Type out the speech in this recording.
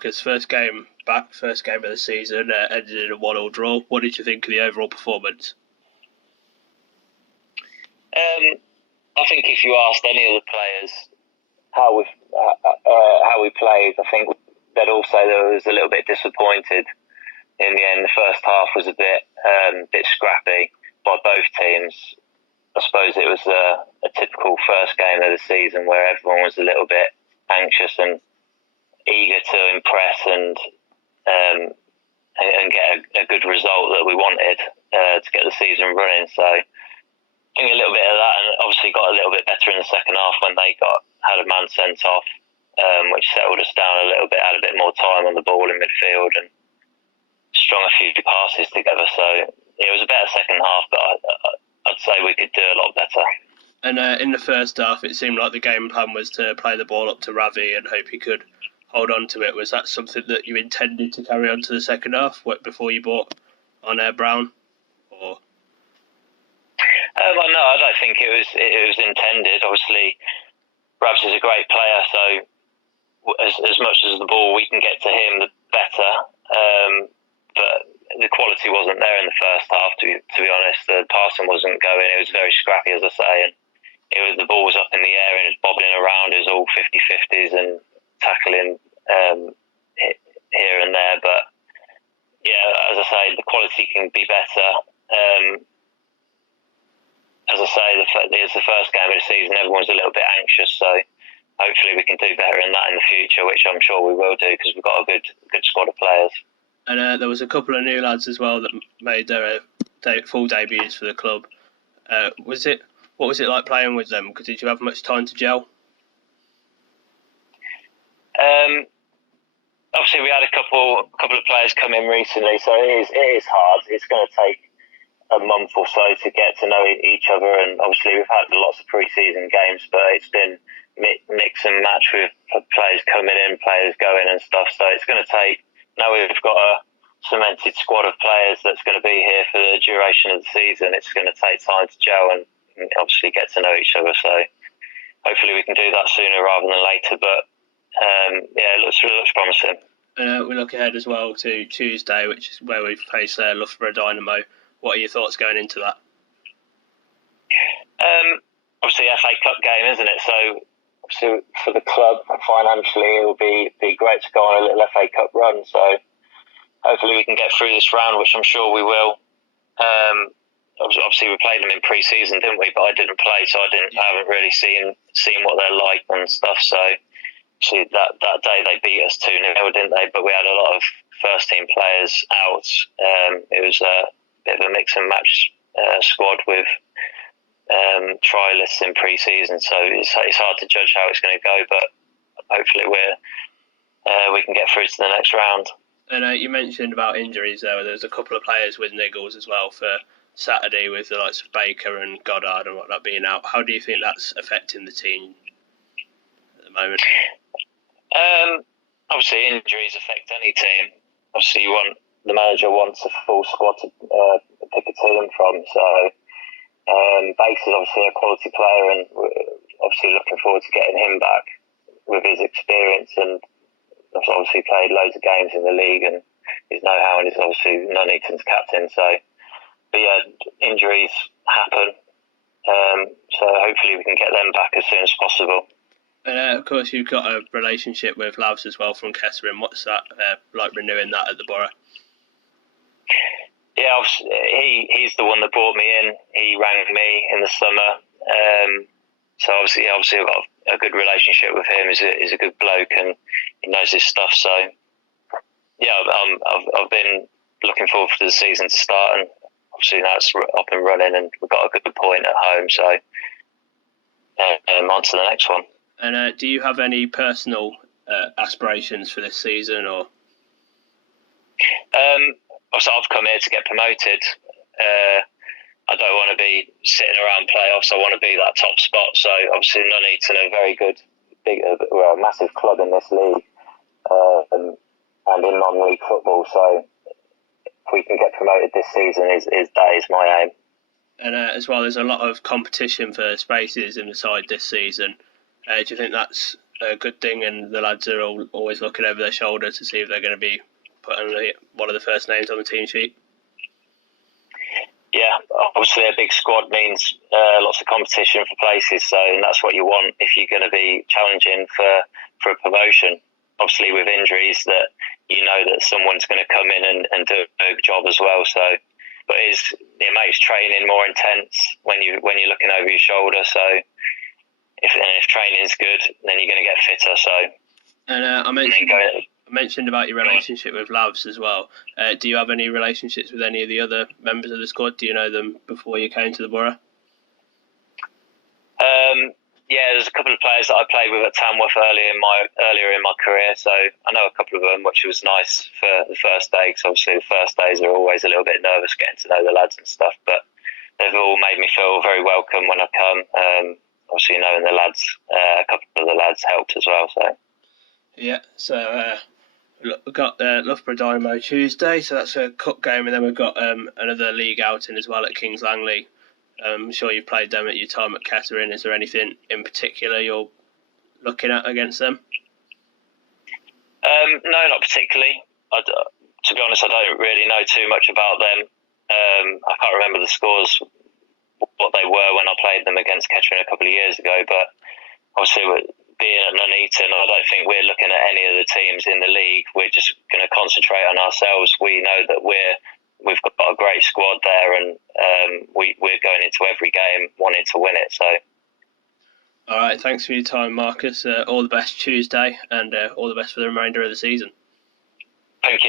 Strikers' first game back, first game of the season, ended in a 1-1 draw. What did you think of the overall performance? I think if you asked any of the players how we played, I think they'd all say they was a little bit disappointed. In the end, the first half was a bit scrappy by both teams. I suppose it was a typical first game of the season where everyone was a little bit anxious and eager to impress and get a good result that we wanted to get the season running. So I think a little bit of that, and obviously got a little bit better in the second half when they had a man sent off, which settled us down a little bit, had a bit more time on the ball in midfield and strung a few passes together. So it was a better second half, but I'd say we could do a lot better. And in the first half, it seemed like the game plan was to play the ball up to Ravi and hope he could hold on to it. Was that something that you intended to carry on to the second half before you brought on Brown? Or well, no, I don't think it was intended. Obviously, Ravs is a great player, so as much as the ball we can get to him, the better. But the quality wasn't there in the first half. To be honest, the passing wasn't going. It was very scrappy, as I say, and the ball was up in the air and it was bobbling around. It was all 50-50s and tackling here and there. But yeah, as I say, the quality can be better. As I say, it's the first game of the season. Everyone's a little bit anxious, so hopefully we can do better in that in the future, which I'm sure we will do because we've got a good squad of players. And there was a couple of new lads as well that made their full debuts for the club. What was it like playing with them? Did you have much time to gel? Obviously, we had a couple of players come in recently, so it is hard. It's going to take a month or so to get to know each other, and obviously we've had lots of pre-season games, but it's been mix and match with players coming in, players going and stuff. So it's going to take. Now we've got a cemented squad of players that's going to be here for the duration of the season. It's going to take time to gel and obviously get to know each other. So hopefully we can do that sooner rather than later. But it looks promising. We look ahead as well to Tuesday, which is where we face Loughborough Dynamo. What are your thoughts going into that? Obviously, FA Cup game, isn't it? So for the club, financially, it will be great to go on a little FA Cup run. So hopefully we can get through this round, which I'm sure we will. Obviously, we played them in pre-season, didn't we? But I didn't play, so I haven't really seen what they're like and stuff. So actually, that day they beat us 2-0, didn't they? But we had a lot of first-team players out. It was a bit of a mix and match squad with trialists in pre-season, so it's hard to judge how it's going to go, but hopefully we can get through to the next round. And you mentioned about injuries there. There's a couple of players with niggles as well for Saturday, with the likes of Baker and Goddard and whatnot being out. How do you think that's affecting the team at the moment? Obviously injuries affect any team. Obviously the manager wants a full squad to pick a team from, so Baker's obviously a quality player, and we're obviously looking forward to getting him back with his experience, and he's obviously played loads of games in the league and his know-how, and he's obviously Nuneaton's captain. So, but yeah, injuries happen, so hopefully we can get them back as soon as possible. And of course, you've got a relationship with Lavs as well from Kettering. What's that like, renewing that at the Borough? Yeah, he's the one that brought me in. He rang me in the summer. So obviously I've got a good relationship with him. He's a good bloke and he knows his stuff. So yeah, I've been looking forward to the season to start, and obviously now it's up and running, and we've got a good point at home. So on to the next one. And do you have any personal aspirations for this season, or? Obviously, I've come here to get promoted. I don't want to be sitting around playoffs. I want to be that top spot. So obviously, Nuneaton are a very good, massive club in this league, and in non-league football. So if we can get promoted this season, that is my aim. And as well, there's a lot of competition for spaces in the side this season. Do you think that's a good thing, and the lads are always looking over their shoulder to see if they're going to be putting one of the first names on the team sheet. Yeah, obviously a big squad means lots of competition for places, so and that's what you want if you're going to be challenging for a promotion. Obviously with injuries, that you know that someone's going to come in and do a good job as well. So, but it makes training more intense when you're looking over your shoulder. So if training's good, then you're going to get fitter. So, and I mentioned about your relationship with Lavs as well. Do you have any relationships with any of the other members of the squad? Do you know them before you came to the Borough? Yeah, there's a couple of players that I played with at Tamworth earlier in my career, so I know a couple of them, which was nice for the first day, because obviously the first days are always a little bit nervous getting to know the lads and stuff, but they've all made me feel very welcome when I come. Obviously knowing the lads, a couple of the lads helped as well. So yeah, so we've got Loughborough Dynamo Tuesday, so that's a cup game, and then we've got another league outing as well at Kings Langley. I'm sure you've played them at your time at Kettering. Is there anything in particular you're looking at against them? No, not particularly. To be honest, I don't really know too much about them. I can't remember the scores, what they were when I played them against Kettering a couple of years ago, but obviously being at Nuneaton, I don't think we're looking at any of the teams in the league. We're just going to concentrate on ourselves. We know that we've got a great squad there, and we're going into every game wanting to win it. So, all right, thanks for your time, Marcus. All the best Tuesday, and all the best for the remainder of the season. Thank you.